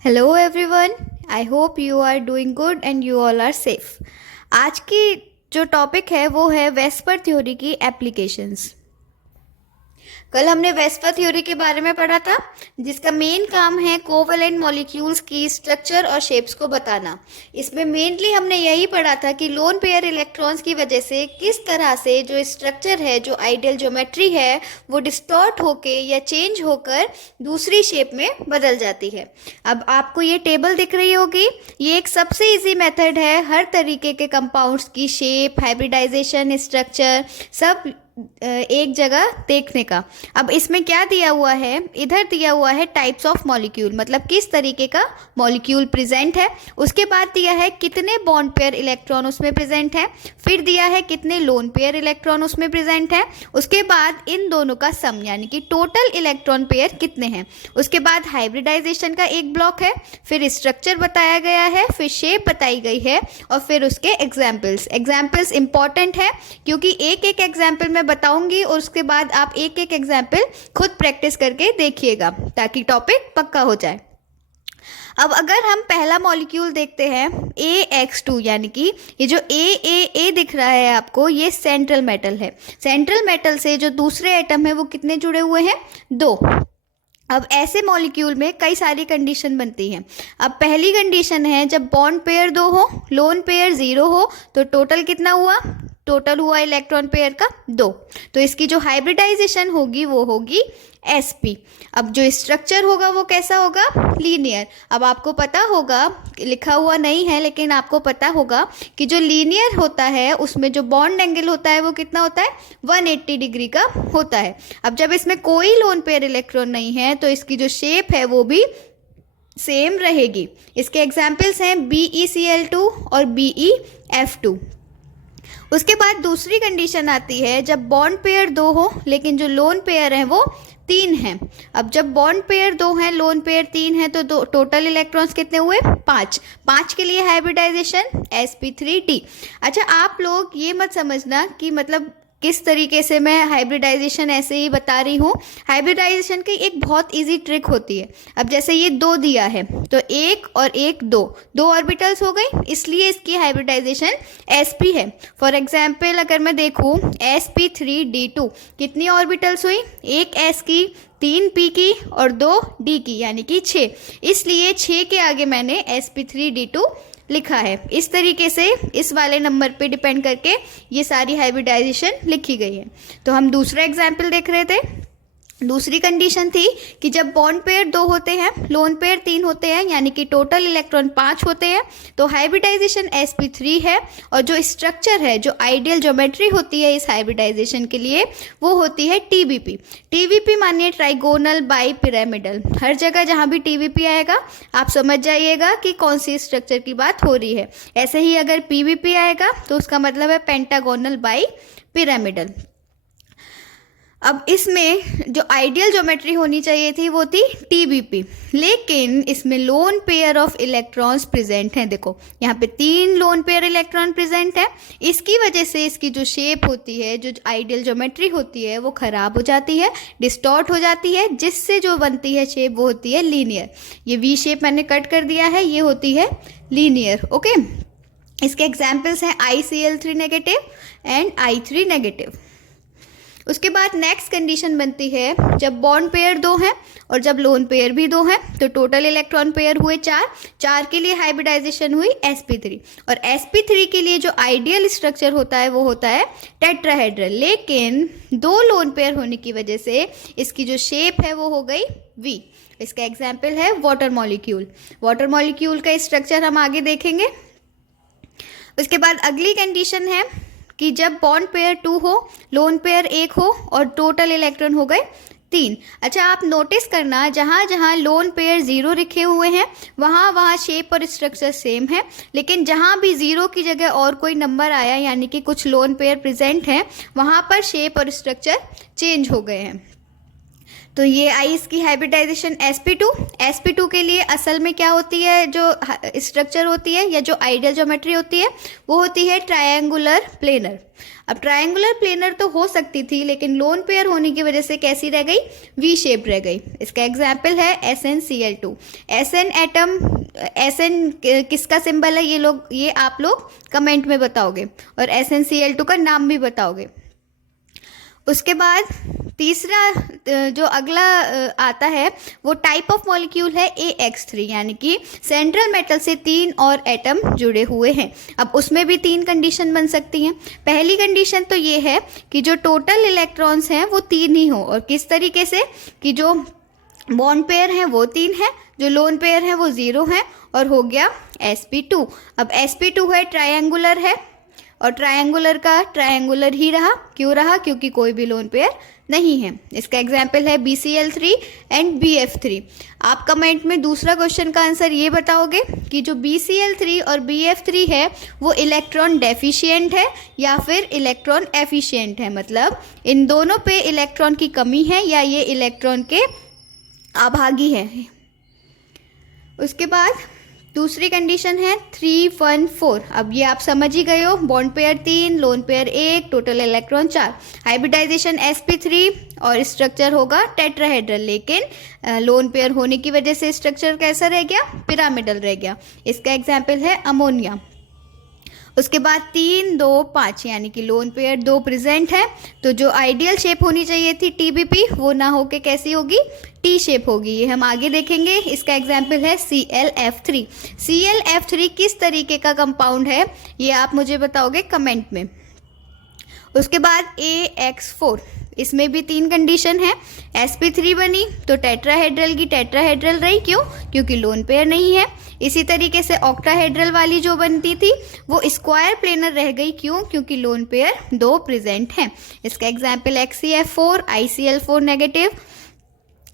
Hello everyone. I hope you are doing good and you all are safe. आज की जो topic है वो है वेस्पर थ्योरी की एप्लीकेशंस। कल हमने वेस्पर थ्योरी के बारे में पढ़ा था, जिसका मेन काम है कोवैलेंट मॉलिक्यूल्स की स्ट्रक्चर और शेप्स को बताना। इसमें मेनली हमने यही पढ़ा था कि लोन पेयर इलेक्ट्रॉन्स की वजह से किस तरह से जो स्ट्रक्चर है, जो आइडियल ज्योमेट्री है, वो डिस्टॉर्ट होके या चेंज होकर दूसरी शेप में बदल जाती है। अब आपको ये टेबल दिख रही होगी, ये एक सबसे इजी मेथड है हर तरीके के कंपाउंड्स की शेप, हाइब्रिडाइजेशन, स्ट्रक्चर सब एक जगह देखने का। अब इसमें क्या दिया हुआ है, इधर दिया हुआ है टाइप्स ऑफ मॉलिक्यूल, मतलब किस तरीके का मॉलिक्यूल प्रेजेंट है। उसके बाद दिया है कितने बॉन्ड पेयर इलेक्ट्रॉन उसमें प्रेजेंट है, फिर दिया है कितने लोन पेयर इलेक्ट्रॉन उसमें प्रेजेंट है, उसके बाद इन दोनों का सम यानी कि टोटल इलेक्ट्रॉन पेयर कितने हैं। उसके बाद हाइब्रिडाइजेशन का एक ब्लॉक है, फिर स्ट्रक्चर बताया गया है, फिर शेप बताई गई है, और फिर उसके एग्जाम्पल्स इंपॉर्टेंट है क्योंकि एक एक एग्जाम्पल में बताऊंगी और उसके बाद आप एक एक एग्जाम्पल खुद प्रैक्टिस करके देखिएगा ताकि टॉपिक पक्का हो जाए। अब अगर हम पहला मॉलिक्यूल देखते हैं AX2, यानी कि ये जो A दिख रहा है आपको, ये सेंट्रल मेटल है। सेंट्रल मेटल से जो दूसरे एटम है वो कितने जुड़े हुए हैं, 2। अब ऐसे मॉलिक्यूल में कई सारी कंडीशन बनती हैं। अब पहली कंडीशन है जब बॉन्ड पेयर 2 हो, लोन पेयर 0 हो, तो टोटल कितना हुआ, टोटल हुआ इलेक्ट्रॉन पेयर का 2। तो इसकी जो हाइब्रिडाइजेशन होगी वो होगी sp। अब जो स्ट्रक्चर होगा वो कैसा होगा, लीनियर। अब आपको पता होगा, लिखा हुआ नहीं है लेकिन आपको पता होगा कि जो लीनियर होता है उसमें जो बॉन्ड एंगल होता है वो कितना होता है, 180 डिग्री का होता है। अब जब इसमें कोई लोन पेयर इलेक्ट्रॉन नहीं है तो इसकी जो शेप है वो भी सेम रहेगी। इसके एग्जाम्पल्स हैं BeCl2 और BeF2। उसके बाद दूसरी कंडीशन आती है जब बॉन्ड पेयर 2 हो लेकिन जो लोन पेयर है वो 3 हैं। अब जब बॉन्ड पेयर 2 हैं, लोन पेयर 3 है, तो टोटल इलेक्ट्रॉन्स कितने हुए, 5। 5 के लिए हाइब्रिडाइजेशन sp3d। अच्छा, आप लोग ये मत समझना कि मतलब किस तरीके से मैं हाइब्रिडाइजेशन ऐसे ही बता रही हूँ। हाइब्रिडाइजेशन की एक बहुत इजी ट्रिक होती है। अब जैसे ये 2 दिया है तो 1 और 1 2 ऑर्बिटल्स हो गई, इसलिए इसकी हाइब्रिडाइजेशन sp है। फॉर एग्जाम्पल अगर मैं देखूँ sp3d2, कितनी ऑर्बिटल्स हुई, 1 s की, 3 p की और 2 d की, यानी कि 6। इसलिए 6 के आगे मैंने sp3d2 लिखा है। इस तरीके से इस वाले नंबर पे डिपेंड करके ये सारी हाइब्रिडाइजेशन लिखी गई है। तो हम दूसरा एग्जाम्पल देख रहे थे। दूसरी कंडीशन थी कि जब बॉन्ड पेयर 2 होते हैं, लोन पेयर 3 होते हैं, यानी कि टोटल इलेक्ट्रॉन 5 होते हैं, तो हाइब्रिडाइजेशन sp3 है। और जो स्ट्रक्चर है, जो आइडियल ज्योमेट्री होती है इस हाइब्रिडाइजेशन के लिए, वो होती है TBP मानिए ट्राइगोनल बाई पिरामिडल। हर जगह जहाँ भी TBP आएगा आप समझ जाइएगा कि कौन सी स्ट्रक्चर की बात हो रही है। ऐसे ही अगर PBP आएगा तो उसका मतलब है पेंटागोनल बाई पिरामिडल। अब इसमें जो आइडियल ज्योमेट्री होनी चाहिए थी वो थी TBP, लेकिन इसमें lone pair of electrons present हैं। देखो यहाँ पे 3 लोन पेयर इलेक्ट्रॉन प्रेजेंट है। इसकी वजह से इसकी जो शेप होती है, जो आइडियल ज्योमेट्री होती है, वो खराब हो जाती है, डिस्टॉर्ट हो जाती है, जिससे जो बनती है शेप वो होती है लीनियर। ये V शेप मैंने कट कर दिया है, ये होती है लीनियर। ओके, इसके एग्जाम्पल्स हैं ICl3 negative and I3 negative. उसके बाद नेक्स्ट कंडीशन बनती है जब बॉन्ड पेयर 2 हैं और जब लोन पेयर भी 2 हैं, तो टोटल इलेक्ट्रॉन पेयर हुए 4 के लिए हाइब्रिडाइजेशन हुई sp3। और sp3 के लिए जो आइडियल स्ट्रक्चर होता है वो होता है टेट्राहेड्रल, लेकिन 2 लोन पेयर होने की वजह से इसकी जो शेप है वो हो गई V। इसका एग्जाम्पल है वाटर मॉलिक्यूल। वाटर मॉलिक्यूल का स्ट्रक्चर हम आगे देखेंगे। उसके बाद अगली कंडीशन है कि जब बॉन्ड पेयर 2 हो, लोन पेयर 1 हो और टोटल इलेक्ट्रॉन हो गए 3। अच्छा, आप नोटिस करना जहाँ जहाँ लोन पेयर 0 लिखे हुए हैं वहाँ शेप और स्ट्रक्चर सेम है, लेकिन जहाँ भी 0 की जगह और कोई नंबर आया यानी कि कुछ लोन पेयर प्रेजेंट हैं, वहाँ पर शेप और स्ट्रक्चर चेंज हो गए हैं। तो ये आई इसकी हाइब्रिडाइजेशन sp2। sp2 के लिए असल में क्या होती है, जो स्ट्रक्चर होती है या जो आइडियल ज्योमेट्री होती है वो होती है ट्रायंगुलर प्लेनर। अब ट्रायंगुलर प्लेनर तो हो सकती थी, लेकिन लोन पेयर होने की वजह से कैसी रह गई, वी शेप रह गई। इसका एग्जाम्पल है SnCl2। Sn एटम, Sn किसका सिंबल है, ये आप लोग कमेंट में बताओगे, और SnCl2 का नाम भी बताओगे। उसके बाद तीसरा जो अगला आता है वो टाइप ऑफ मॉलिक्यूल है AX3, यानी कि सेंट्रल मेटल से 3 और एटम जुड़े हुए हैं। अब उसमें भी 3 कंडीशन बन सकती हैं। पहली कंडीशन तो ये है कि जो टोटल इलेक्ट्रॉन्स हैं वो 3 ही हो, और किस तरीके से कि जो बॉन्ड पेयर हैं वो 3 है, जो लोन पेयर हैं वो 0 है, और हो गया sp2। अब sp2 है, ट्रायंगुलर है, और ट्रायंगुलर का ट्रायंगुलर ही रहा। क्यों रहा, क्योंकि कोई भी लोन पेयर नहीं है। इसका एग्जाम्पल है BCl3 एंड BF3। आप कमेंट में दूसरा क्वेश्चन का आंसर ये बताओगे कि जो BCl3 और BF3 है वो इलेक्ट्रॉन डेफिशिएंट है या फिर इलेक्ट्रॉन एफिशिएंट है, मतलब इन दोनों पे इलेक्ट्रॉन की कमी है या ये इलेक्ट्रॉन के अभागी है। उसके बाद दूसरी कंडीशन है 314। अब ये आप समझ ही गए हो, bond pair 3, lone pair 1, total electron 4, hybridisation sp3 और स्ट्रक्चर होगा टेट्राहेड्रल, लेकिन लोन पेयर होने की वजह से स्ट्रक्चर कैसा रह गया, पिरामिडल रह गया। इसका एग्जाम्पल है अमोनिया। उसके बाद 3, 2, 5 यानी कि लोन पेयर 2 प्रेजेंट है, तो जो आइडियल शेप होनी चाहिए थी TBP वो ना होके कैसी होगी, टी शेप होगी। ये हम आगे देखेंगे। इसका एग्जाम्पल है ClF3। ClF3 किस तरीके का कंपाउंड है ये आप मुझे बताओगे कमेंट में। उसके बाद AX4, इसमें भी 3 कंडीशन है। sp3 बनी तो टेट्राहेड्रल की टेट्राहेड्रल रही, क्यों, क्योंकि लोन पेयर नहीं है। इसी तरीके से ऑक्टाहेड्रल वाली जो बनती थी वो स्क्वायर प्लेनर रह गई, क्यों, क्योंकि लोन पेयर 2 प्रेजेंट हैं। इसका एग्जाम्पल XCF4, ICl4 नेगेटिव।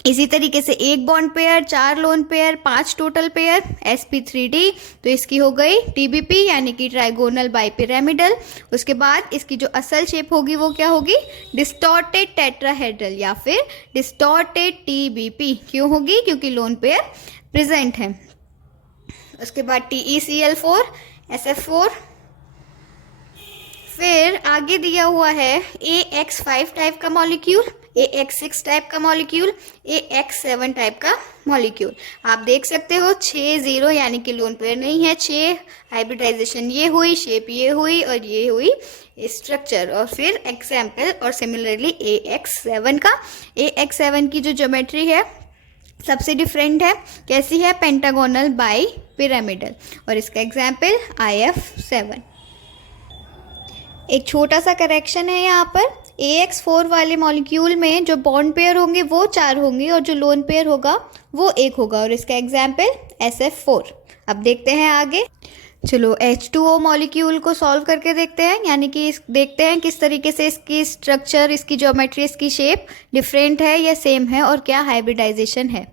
इसी तरीके से 1 bond pair, 4 lone pair, 5 total pair, sp3d, तो इसकी हो गई TBP यानी कि ट्राइगोनल बाइपिरामिडल। उसके बाद इसकी जो असल शेप होगी वो क्या होगी, डिस्टॉर्टेड टेट्राहेड्रल या फिर डिस्टॉर्टेड TBP। क्यों होगी, क्योंकि लोन पेयर प्रेजेंट है। उसके बाद TeCl4, SF4। फिर आगे दिया हुआ है AX5 टाइप का मॉलिक्यूल, AX6 टाइप का मॉलिक्यूल, AX7 टाइप का मॉलिक्यूल। आप देख सकते हो 6 0 यानी कि लोन पेयर नहीं है, 6 हाइब्रिडाइजेशन ये हुई, शेप ये हुई और ये हुई स्ट्रक्चर। और फिर एग्जाम्पल और सिमिलरली AX7 का, AX7 की जो ज्योमेट्री है सबसे डिफरेंट है, कैसी है, पेंटागोनल बाई पिरामिडल, और इसका एग्जाम्पल IF7। एक छोटा सा करेक्शन है यहाँ पर, AX4 वाले मॉलिक्यूल में जो बॉन्ड पेयर होंगे वो 4 होंगे और जो लोन पेयर होगा वो 1 होगा, और इसका एग्जाम्पल SF4। अब देखते हैं आगे। चलो H2O मॉलिक्यूल को सॉल्व करके देखते हैं, यानी कि देखते हैं किस तरीके से इसकी स्ट्रक्चर, इसकी ज्योमेट्री, इसकी शेप डिफरेंट है या सेम है और क्या हाइब्रिडाइजेशन है।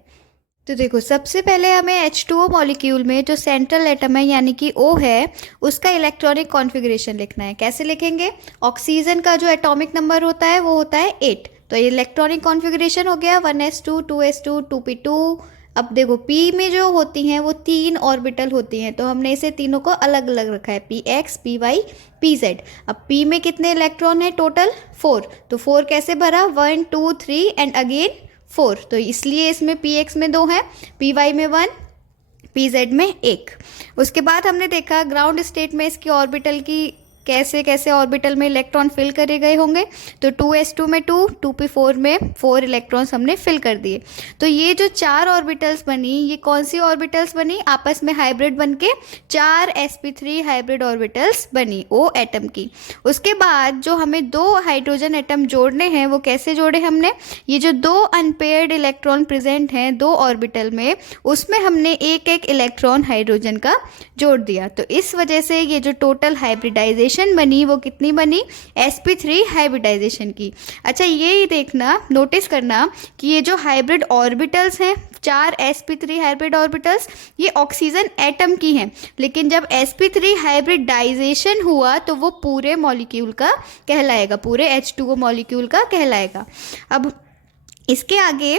तो देखो, सबसे पहले हमें H2O मॉलिक्यूल में जो सेंट्रल एटम है यानी कि O है उसका इलेक्ट्रॉनिक कॉन्फ़िगरेशन लिखना है। कैसे लिखेंगे, ऑक्सीजन का जो एटॉमिक नंबर होता है वो होता है 8, तो ये इलेक्ट्रॉनिक कॉन्फ़िगरेशन हो गया 1s2 2s2 2p2। अब देखो P में जो होती हैं वो 3 ऑर्बिटल होती हैं, तो हमने इसे तीनों को अलग अलग रखा है, px py pz। अब P में कितने इलेक्ट्रॉन है टोटल, 4, तो 4 कैसे भरा, 1 2 3 एंड अगेन 4, तो इसलिए इसमें px में 2 है, py में 1, pz में 1। उसके बाद हमने देखा ग्राउंड स्टेट में इसकी ऑर्बिटल की कैसे कैसे ऑर्बिटल में इलेक्ट्रॉन फिल करे गए होंगे, तो 2s2 में 2, 2p4 में 4 इलेक्ट्रॉन्स हमने फिल कर दिए। तो ये जो 4 ऑर्बिटल्स बनी, ये कौन सी ऑर्बिटल्स बनी, आपस में हाइब्रिड बनके 4 sp3 हाइब्रिड ऑर्बिटल्स बनी O एटम की। उसके बाद जो हमें 2 हाइड्रोजन एटम जोड़ने हैं वो कैसे जोड़े हमने, ये जो 2 अनपेयर्ड इलेक्ट्रॉन प्रेजेंट हैं 2 ऑर्बिटल में, उसमें हमने एक एक इलेक्ट्रॉन हाइड्रोजन का जोड़ दिया। तो इस वजह से ये जो टोटल हाइब्रिडाइजेशन बनी वो कितनी बनी, sp3 हाइब्रिडाइजेशन की। अच्छा, ये देखना, नोटिस करना कि ये जो हाइब्रिड ऑर्बिटल्स हैं 4 sp3 हाइब्रिड ऑर्बिटल्स, ये ऑक्सीजन एटम की हैं, लेकिन जब sp3 हाइब्रिडाइजेशन हुआ तो वो पूरे मॉलिक्यूल का कहलाएगा, पूरे H2O मॉलिक्यूल का कहलाएगा। अब इसके आगे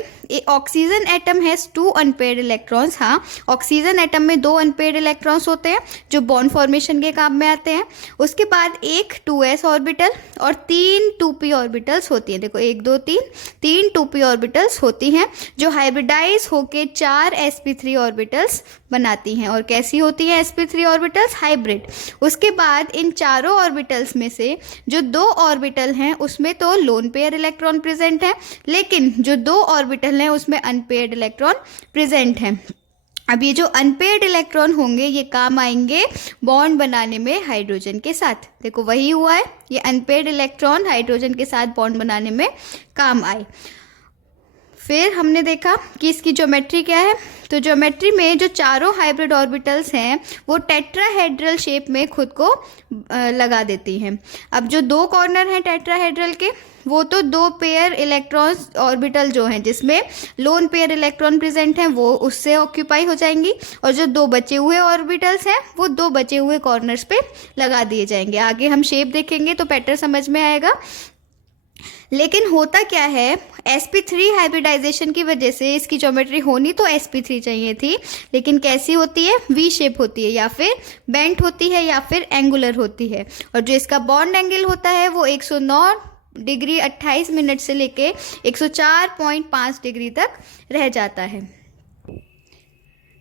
oxygen atom has 2 unpaired electrons. हाँ, ऑक्सीजन एटम में 2 अनपेयर्ड इलेक्ट्रॉन्स होते हैं जो बॉन्ड फॉर्मेशन के काम में आते हैं। उसके बाद एक 2s ऑर्बिटल और 3 2p ऑर्बिटल्स होती हैं। देखो 1 2 3 2p ऑर्बिटल्स होती हैं जो हाइब्रिडाइज होके 4 sp3 ऑर्बिटल्स बनाती हैं। और कैसी होती हैं sp3 ऑर्बिटल्स? हाइब्रिड। उसके बाद इन चारों ऑर्बिटल्स में से जो 2 ऑर्बिटल हैं उसमें तो लोन पेयर इलेक्ट्रॉन प्रेजेंट है, लेकिन जो 2 ऑर्बिटल हैं उसमें अनपेयर्ड इलेक्ट्रॉन प्रेजेंट हैं। अब ये जो अनपेयर्ड इलेक्ट्रॉन होंगे ये काम आएंगे बॉन्ड बनाने में हाइड्रोजन के साथ। देखो वही हुआ है, ये अनपेयर्ड इलेक्ट्रॉन हाइड्रोजन के साथ बॉन्ड बनाने में काम आए। फिर हमने देखा कि इसकी ज्योमेट्री क्या है। तो ज्योमेट्री में जो चारों हाइब्रिड ऑर्बिटल्स हैं वो टेट्राहेड्रल शेप में खुद को लगा देती हैं। अब जो 2 कॉर्नर हैं टेट्राहेड्रल के वो तो 2 पेयर इलेक्ट्रॉन्स ऑर्बिटल जो हैं जिसमें लोन पेयर इलेक्ट्रॉन प्रेजेंट हैं वो उससे ऑक्यूपाई हो जाएंगी, और जो 2 बचे हुए ऑर्बिटल्स हैं वो 2 बचे हुए कॉर्नर्स पे लगा दिए जाएंगे। आगे हम शेप देखेंगे तो पैटर्न समझ में आएगा। लेकिन होता क्या है, sp3 हाइब्रिडाइजेशन की वजह से इसकी ज्योमेट्री होनी तो sp3 चाहिए थी, लेकिन कैसी होती है? वी शेप होती है, या फिर बेंट होती है, या फिर एंगुलर होती है। और जो इसका बॉन्ड एंगल होता है वो 109 डिग्री 28 मिनट से लेके 104.5 डिग्री तक रह जाता है।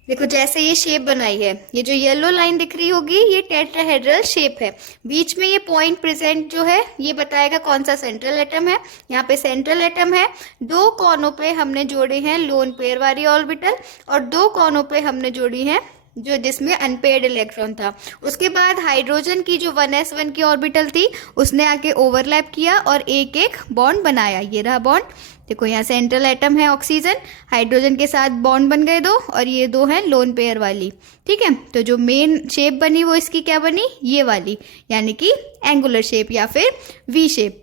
देखो जैसे ये शेप बनाई है, ये जो येलो लाइन दिख रही होगी ये टेट्राहेड्रल शेप है। बीच में ये पॉइंट प्रेजेंट जो है ये बताएगा कौन सा सेंट्रल एटम है। यहाँ पे सेंट्रल एटम है, 2 कोनों पे हमने जोड़े हैं लोन पेयर वाली ऑर्बिटल, और 2 कोनों पे हमने जोड़ी हैं जो जिसमें अनपेयर्ड इलेक्ट्रॉन था। उसके बाद हाइड्रोजन की जो 1s1 की ऑर्बिटल थी उसने आके ओवरलैप किया और एक एक बॉन्ड बनाया। ये रहा बॉन्ड। देखो यहाँ सेंट्रल एटम है ऑक्सीजन, हाइड्रोजन के साथ बॉन्ड बन गए 2, और ये 2 हैं लोन पेयर वाली। ठीक है, तो जो मेन शेप बनी वो इसकी क्या बनी? ये वाली, यानी कि एंगुलर शेप या फिर वी शेप।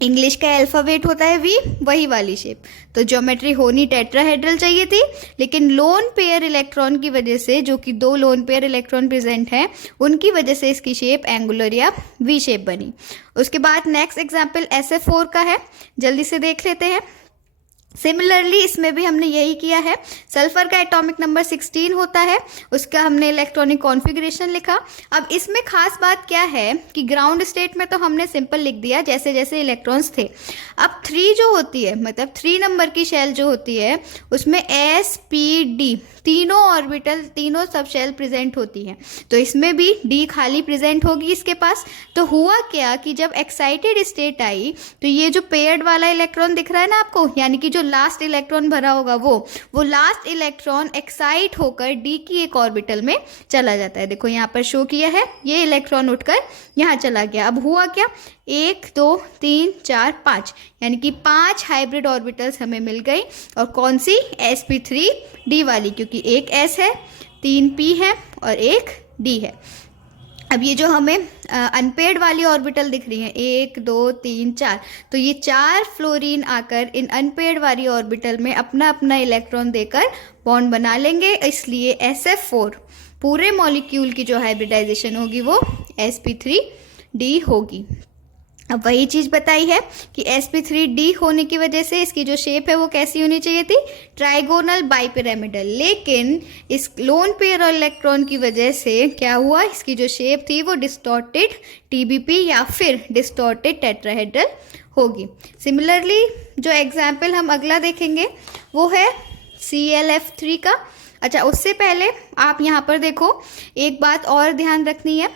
इंग्लिश का अल्फ़ाबेट होता है वी, वही वाली शेप। तो ज्योमेट्री होनी टेट्राहेड्रल चाहिए थी, लेकिन लोन पेयर इलेक्ट्रॉन की वजह से, जो कि 2 लोन पेयर इलेक्ट्रॉन प्रेजेंट हैं उनकी वजह से इसकी शेप एंगुलर या वी शेप बनी। उसके बाद नेक्स्ट एग्जाम्पल SF4 का है, जल्दी से देख लेते हैं। सिमिलरली इसमें भी हमने यही किया है। सल्फर का एटॉमिक नंबर 16 होता है, उसका हमने इलेक्ट्रॉनिक कॉन्फ़िगरेशन लिखा। अब इसमें खास बात क्या है कि ग्राउंड स्टेट में तो हमने सिंपल लिख दिया जैसे जैसे इलेक्ट्रॉन्स थे। अब 3 जो होती है, मतलब 3 नंबर की शेल जो होती है उसमें sp d तीनों ऑर्बिटल, तीनों सब शेल प्रेजेंट होती हैं। तो इसमें भी d खाली प्रेजेंट होगी इसके पास। तो हुआ क्या कि जब एक्साइटेड स्टेट आई तो ये जो पेयर्ड वाला इलेक्ट्रॉन दिख रहा है ना आपको, यानी कि जो लास्ट इलेक्ट्रॉन भरा होगा वो लास्ट इलेक्ट्रॉन एक्साइट होकर d की एक ऑर्बिटल में चला जाता है। देखो यहाँ पर शो किया है, ये इलेक्ट्रॉन उठकर यहाँ चला गया। अब हुआ क्या, 1 2 3 4 5, यानी कि 5 हाइब्रिड ऑर्बिटल्स हमें मिल गई। और कौन सी? sp3d वाली, क्योंकि एक s है, 3 p है और एक d है। अब ये जो हमें अनपेयर्ड वाली ऑर्बिटल दिख रही है 1 2 3 4, तो ये 4 फ्लोरीन आकर इन अनपेयर्ड वाली ऑर्बिटल में अपना अपना इलेक्ट्रॉन देकर बॉन्ड बना लेंगे। इसलिए SF4 पूरे मॉलिक्यूल की जो हाइब्रिडाइजेशन होगी वो sp3d होगी। अब वही चीज़ बताई है कि sp3d होने की वजह से इसकी जो शेप है वो कैसी होनी चाहिए थी? Trigonal bipyramidal. लेकिन इस लोन पेयर इलेक्ट्रॉन की वजह से क्या हुआ, इसकी जो शेप थी वो डिस्टॉर्टेड TBP या फिर डिस्टॉर्टेड टेट्राहेड्रल होगी। सिमिलरली जो एग्जाम्पल हम अगला देखेंगे वो है ClF3 का। अच्छा, उससे पहले आप यहाँ पर देखो, एक बात और ध्यान रखनी है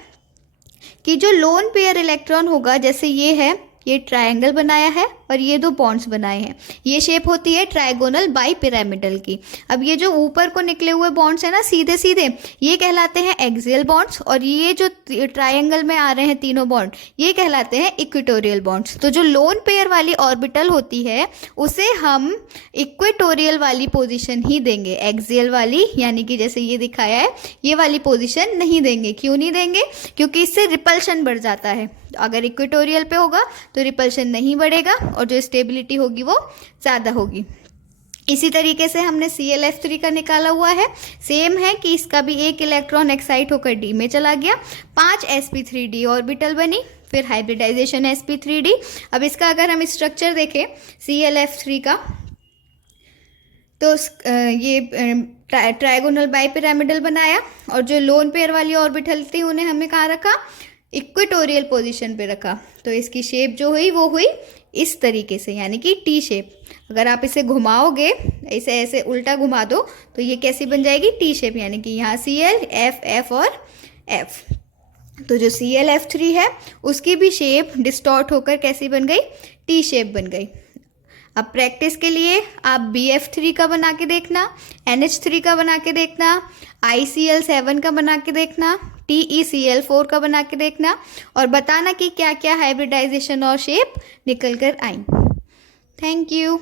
कि जो लोन पेयर इलेक्ट्रॉन होगा, जैसे ये है, ये ट्रायंगल बनाया है और ये 2 बॉन्ड्स बनाए हैं, ये शेप होती है ट्राइगोनल बाइपिरामिडल की। अब ये जो ऊपर को निकले हुए बॉन्ड्स है ना सीधे सीधे, ये कहलाते हैं एक्सियल बॉन्ड्स, और ये जो ट्रायंगल में आ रहे हैं तीनों बॉन्ड ये कहलाते हैं इक्वेटोरियल बॉन्ड्स। तो जो लोन पेयर वाली ऑर्बिटल होती है उसे हम इक्वेटोरियल वाली पोजीशन ही देंगे, एक्सियल वाली यानी कि जैसे ये दिखाया है ये वाली पोजीशन नहीं देंगे। क्यों नहीं देंगे? क्योंकि इससे रिपल्शन बढ़ जाता है। अगर इक्वेटोरियल पे होगा तो रिपल्शन नहीं बढ़ेगा और जो स्टेबिलिटी होगी वो ज़्यादा होगी। इसी तरीके से हमने ClF3 का निकाला हुआ है, सेम है कि इसका भी एक इलेक्ट्रॉन एक्साइट होकर D में चला गया, 5 sp3d ऑर्बिटल बनी, फिर हाइब्रिडाइजेशन sp3d। अब इसका अगर हम स्ट्रक्चर देखें ClF3 का, तो ये ट्राइगोनल बाइपिरामिडल बनाया, और जो लोन पेयर वाली ऑर्बिटल थी उन्हें हमने कहाँ रखा, इक्वेटोरियल पोजीशन पे रखा। तो इसकी शेप जो हुई वो हुई इस तरीके से, यानी कि टी शेप। अगर आप इसे घुमाओगे, ऐसे ऐसे उल्टा घुमा दो, तो ये कैसी बन जाएगी, टी शेप, यानी कि यहाँ Cl, F, F और F। तो जो ClF3 है उसकी भी शेप डिस्टॉर्ट होकर कैसी बन गई, टी शेप बन गई। अब प्रैक्टिस के लिए आप BF3 का बना के देखना, NH3 का बना के देखना, ICl7 का बना के देखना, TeCl4 का बना के देखना, और बताना कि क्या क्या हाइब्रिडाइजेशन और शेप निकल कर आई। Thank you.